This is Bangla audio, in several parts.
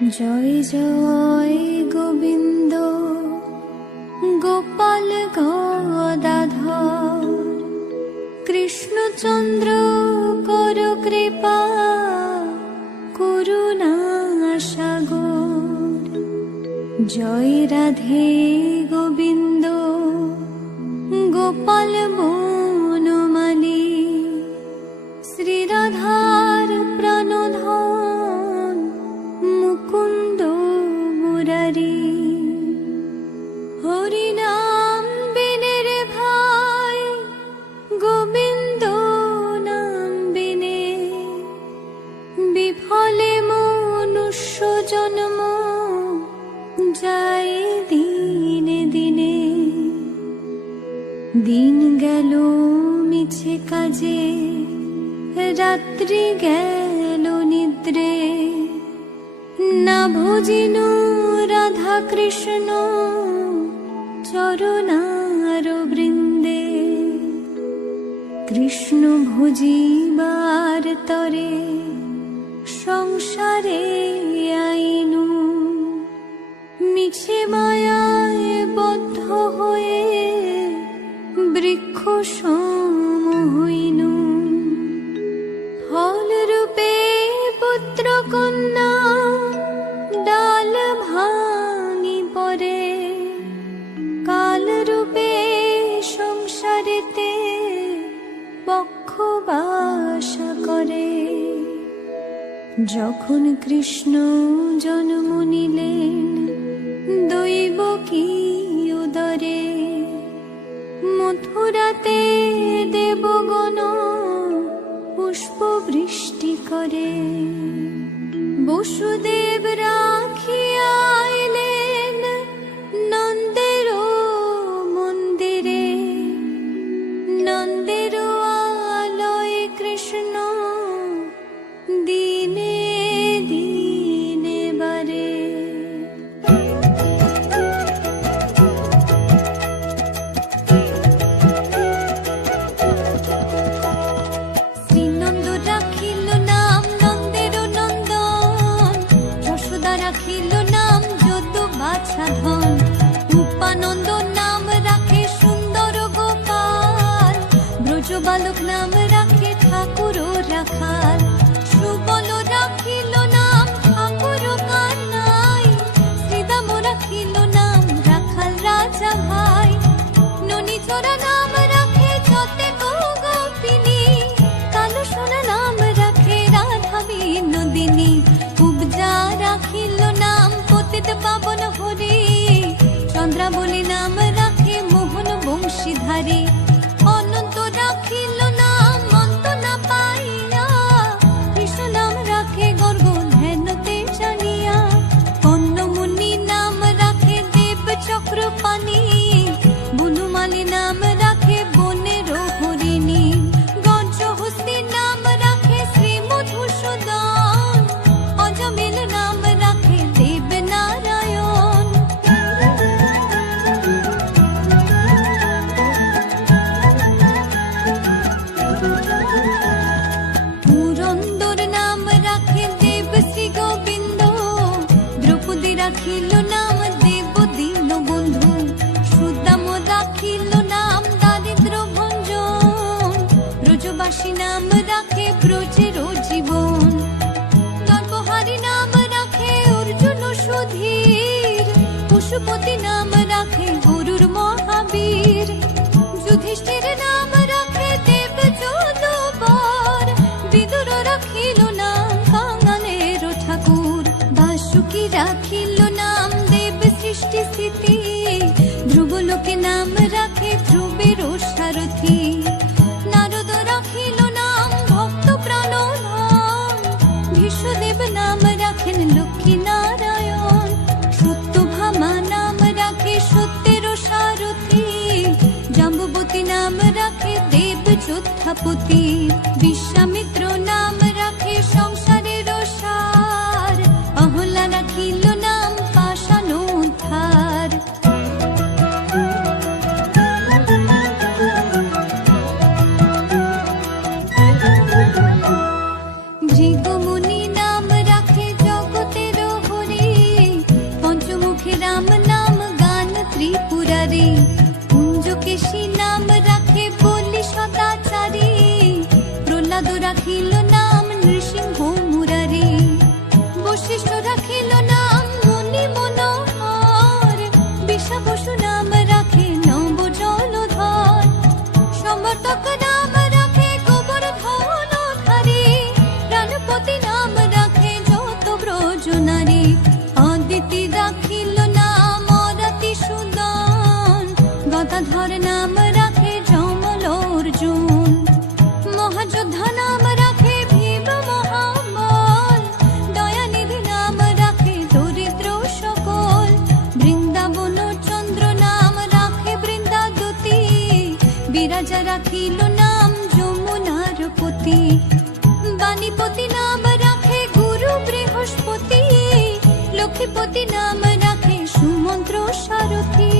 জয় জয় গোবিন্দ গোপাল গদাধর কৃষ্ণচন্দ্র কর কৃপা করুণা সাগর। জয় রাধে গোবিন্দ গোপাল বনমালী শ্রীরাধার প্রাণধন মুকুন্দ মুরারি। হরিনাম বিনে রে ভাই গোবিন্দ নাম বিনে বিফলে মনুষ্য জন্ম যায় দিনে দিনে। দিন গেল মিছে কাজে রাত্রি গেল নিদ্রে না ভজিনু রাধা কৃষ্ণ চরণার বৃন্দে। কৃষ্ণ ভজিবার তরে সংসারে আইনু মিছে মায়ায় বদ্ধ হয়ে বৃক্ষ সম হইনু। ফল রূপে পুত্র কন্যা ডাল ভাঙি পরে কাল রূপে সংসারেতে পক্ষ বাস করে। যখন কৃষ্ণ জন্ম নিলেন দৈব কি উদরে মথুরাতে দেবগণ পুষ্প বৃষ্টি করে। বসুদেব রাখিয়া আইলেন নন্দের মন্দিরে নন্দের আলয়ে কৃষ্ণ দিনে দিনে বারে। শ্রীনন্দ রাখিল নাম নন্দের নন্দন যশোদা রাখিল নাম যদু বাছা ধন। উপানন্দ নাম রাখে সুন্দর গোপাল ব্রজ বালক নাম রাখে ঠাকুর রাখাল। সুবল রাখিল নাম ঠাকুর কানাই শ্রীদাম রাখিল নাম রাখাল রাজা ভাই। ননীচরা নাম রাখে যতে গোপিনী কালো সোনা নাম রাখে রাধা বিনোদিনী। উপজা রাখিল নাম পতিত পাবন হরি চন্দ্রাবলী নাম রাখে মোহন বংশীধারী। অনন্ত রাখিল নাম অন্ত না পাইয়া কৃষ্ণ নাম রাখে গর্গ ধ্যানতে জানিয়া। কন্যমুনি নাম রাখে দেব চক্র পানি বনমালী নাম রাখে বনের হরিণী। গজহস্তি নাম রাখে শ্রী মধুসূদন অজমিল নাম রাখে দেব নারায়ণ। পুরন্দর নাম রাখে দেব শ্রী গোবিন্দ দ্রৌপদী রাখিল নাম দেব দীন বন্ধু। সুদাম রাখিল নাম দারিদ্র ভঞ্জন ব্রজবাসী নাম রাখে ব্রজের জীবন। নরবহারী নাম রাখে অর্জুন সুধীর পশুপতি নাম রাখে গরুর মহাবীর। যুধিষ্ঠির নাম রাখে দেব যদুবর বিদুর রাখিল নাম কাঙালের ঠাকুর। বাসুকি রাখিল নাম দেব সৃষ্টি স্থিতি ধ্রুবলোকে নাম রাখে ধ্রুবের সারথি। নারদ রাখিল নাম ভক্ত প্রাণধন ভীষ্মদেব নাম রাখেন লক্ষ্মী নারায়ণ। সত্যভামা নাম রাখে সত্যের সারথি জাম্বুবতী নাম রাখে দেব যোদ্ধাপতি। বিশ্বামিত্র নাম রাখে সংসারের সার অহল্যা রাখিল নাম পাষাণ উদ্ধার। ভৃগুমুনি নাম রাখে জগতের হরি যোজনারে, অদিতি রাখিল নাম অরাতি সুদন, গদাধর নাম রাখে যমল অর্জুন, মহাযোদ্ধা নাম রাখে ভীম মহাবল, দয়ানিধি নাম রাখে দরিদ্র সকল, বৃন্দাবন চন্দ্র নাম রাখে বৃন্দাদতী, বিরাজা রাখিল নাম যমুনার পতি, বাণীপতি নাম রাখে গুরু বৃহস্পতি, লক্ষ্মীপতি নাম রাখে সুমন্ত্র সারথী।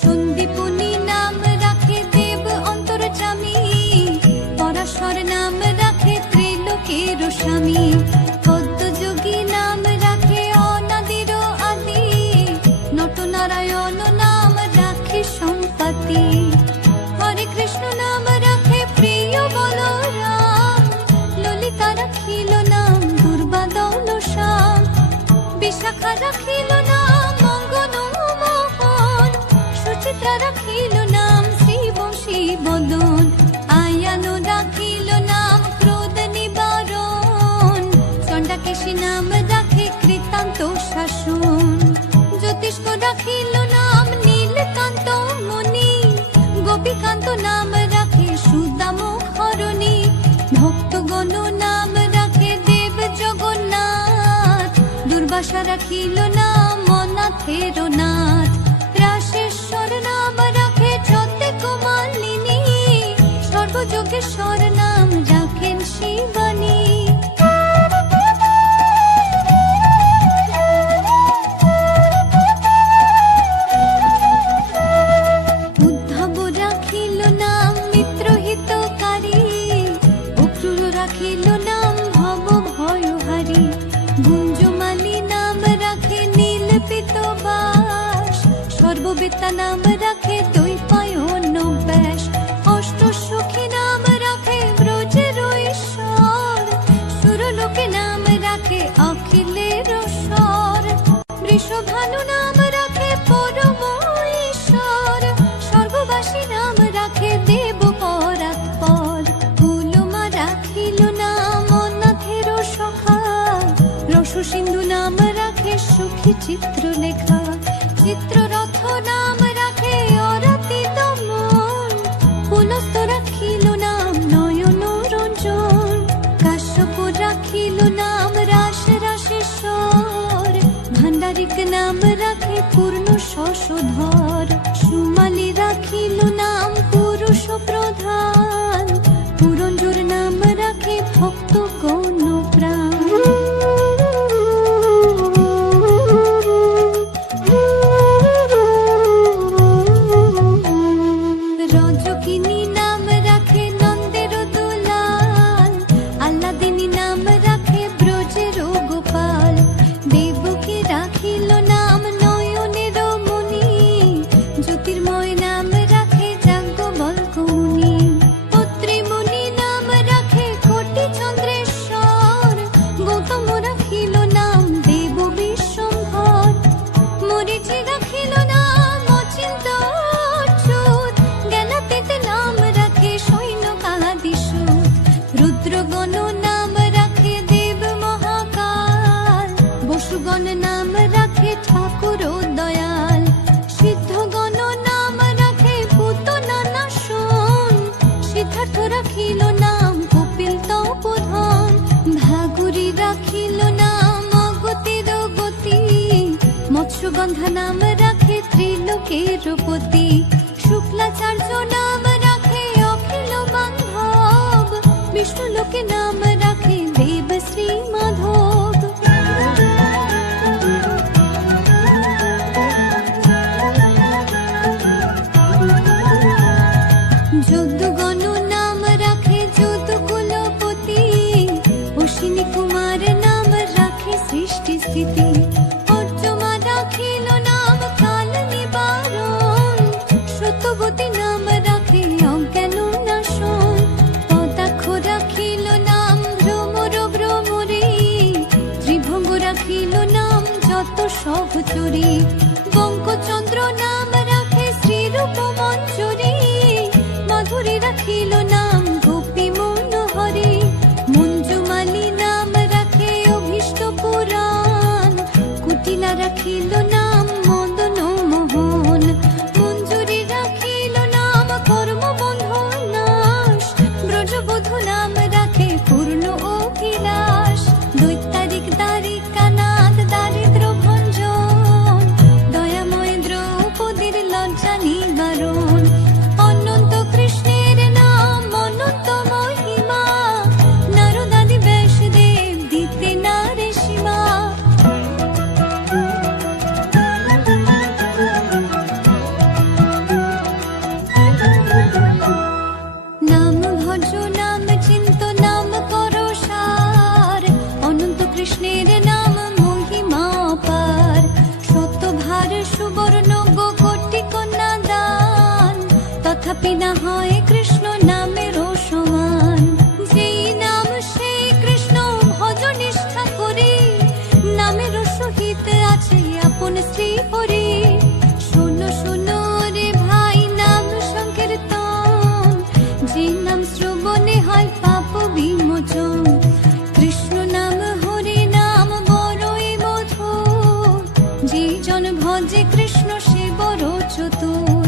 সন্দীপনী নাম রাখে দেব অন্তর্যামী, পরাশর নাম রাখে ত্রিলোকের স্বামী, পদ্মযোগী নাম রাখে অনাদির আদি, নটনারায়ণ নাম রাখে সম্পত্তি, হরে কৃষ্ণ নাম রাখে প্রিয় বলরাম, ললিতা রাখিল নাম দুর্বাদল শ্যাম, বিশাখা রাখিল নাম মঙ্গন মোহন, সুচিত্রা রাখিল নাম শ্রীবংশী বদন, আয়ানো রাখিল নাম ক্রোধ নিবারণ, চণ্ডাকেশী নাম রাখে কৃতান্ত শাসন, জ্যোতিষ্ক রাখিল নাম নীলকান্ত মুনি, গোপীকান্ত নাম রাখে সুদাম হরণী, ভক্তগণ নাম রাখে দেব জগন্নাথ, দুর্বাসা রাখিল নাম অনাথের নাথ, রাশেশ্বর নাম রাখে যতে কুমালিনী, সর্বযোগেশ্বর নাম রাখেন শিবানী। উদ্ধব রাখিল নাম মিত্রহিতকারী, অক্রূর রাখিল নাম ভব ভয়হারী, গুঞ্জমালী নাম রাখে নীলপিতবাস, সর্ববেত্তা নাম রাখে দ্বৈপায়ন ব্যাস, অষ্টসখী নাম রাখে ব্রজের ঈশ্বর, সুরলোকে নাম রাখে অখিলের স্বর, বৃষভানু নাম রাখে পরম ঈশ্বর, স্বর্গবাসী নাম রাখে দেব পরাৎপর, কুলমা রাখিল নাম অনাথের সখা, রসসিন্ধু নাম রাখে সুখী চিত্রলেখা, চিত্ররথ নাম রাখে অরাতি দমন, পুলস্ত রাখিল নাম নয়ন রঞ্জন, কাশ্যপ রাখিল নাম রাস রাসেশ্বর, ভান্ডারিক নাম রাখে পূর্ণ শশধর, সুমালী রাখিল নাম পুরুষ প্রধান, পুরঞ্জোর নাম রাখে ভক্ত গণ প্রাণ। রজকিনী নাম রাখে নন্দের দুলাল, আল্লাদিনী নাম রাখে ব্রজের গোপাল, দেবকী রাখিল নাম নয়নের মুনি, জ্যোতির্ময় নাম রাখে যাজ্ঞবল্ক মুনি, পত্রীমুনি নাম রাখে কোটি চন্দ্রেশ্বর, গৌতম রাখিল নাম দেব বিশ্বম্ভর, মরীচি রাখিল নাম অচিন্ত অচ্যুত, জ্ঞানাতীত নাম রাখে সৈন্যকাদিসূত, রুদ্রগণ নাম রাখে দেব মহাকাল, বসুগণ নাম রাখে ঠাকুর দয়াল, সিদ্ধগণ নাম রাখে পুতনা নাশন, সিদ্ধার্থ রাখিল নাম কপিল তপোধন, ভাগুরি রাখিল নাম অগতির গতি, মৎস্যগন্ধা নাম রাখে ত্রিলোকের পতি, শুক্লাচার্য নাম রাখে অখিল বান্ধব, বিষ্ণুলোকে নাম রাখে দেব শ্রী মাধব। যদুগণ নাম রাখে যদুকুলপতি, অশ্বিনী কুমার নাম রাখে সৃষ্টি স্থিতি, অর্জমা রাখিল নাম কাল নিবারণ, সত্যবতী নাম রাখে অজ্ঞান নাশন, পদাক্ষ রাখিল নাম ভ্রমর ভ্রমরে, ত্রিভঙ্গ রাখিল নাম যত সহচরী, বঙ্কচন্দ্র নাম রাখে শ্রীরূপ মঞ্জুরী, পাপী না হয় কৃষ্ণ নামেরও সমান। যেই নাম সেই কৃষ্ণ ভজ নিষ্ঠা করি, নামেরও সহিত আছে আপন শ্রী হরি। শোনো শোনো রে ভাই নাম সংকীর্তন, যে নাম শ্রবণে হয় পাপ বিমোচন। কৃষ্ণ নাম হরি নাম বড়ই মধুর, যে জন ভজে কৃষ্ণ সে বড় চতুর।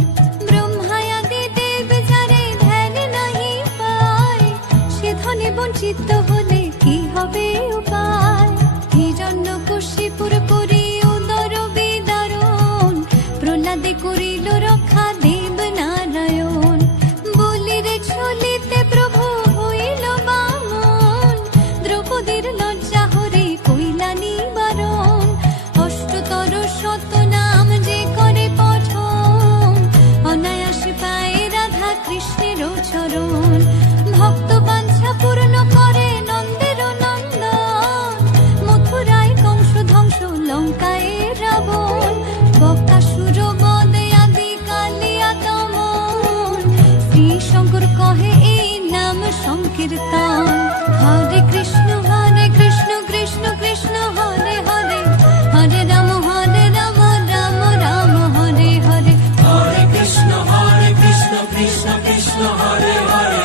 ব্রহ্মায়াদি দেব যারে ধ্যান নাহি পায়, সে ধনে বঞ্চিত হলে কি হবে উপায়। হিরণ্যকশিপুর করি উদর বিদারণ, প্রহ্লাদে করিল রক্ষা দেব নারায়ণ। বলির ছলিতে প্রভু হইল বামন, দ্রৌপদীর লজ্জা হরে কইলা নিবারণ। অষ্টতর শত নাম যে করে পঠন, অনায়াসে পায় রাধা কৃষ্ণের চরণ। ভক্ত বাঞ্ছা পূর্ণ করে নন্দের নন্দন, মথুরায় কংস ধ্বংস লঙ্কায় রাবণ। বক্তাসুর বদে আদি কালিয়া দমন, শ্রী শঙ্কর কহে এই নাম সংকীর্তন। হরে কৃষ্ণ কৃষ্ণ কৃষ্ণ হরে হরে, হরে রাম রাম রাম হরে হরে। হরে কৃষ্ণ কৃষ্ণ কৃষ্ণ হরে হরে,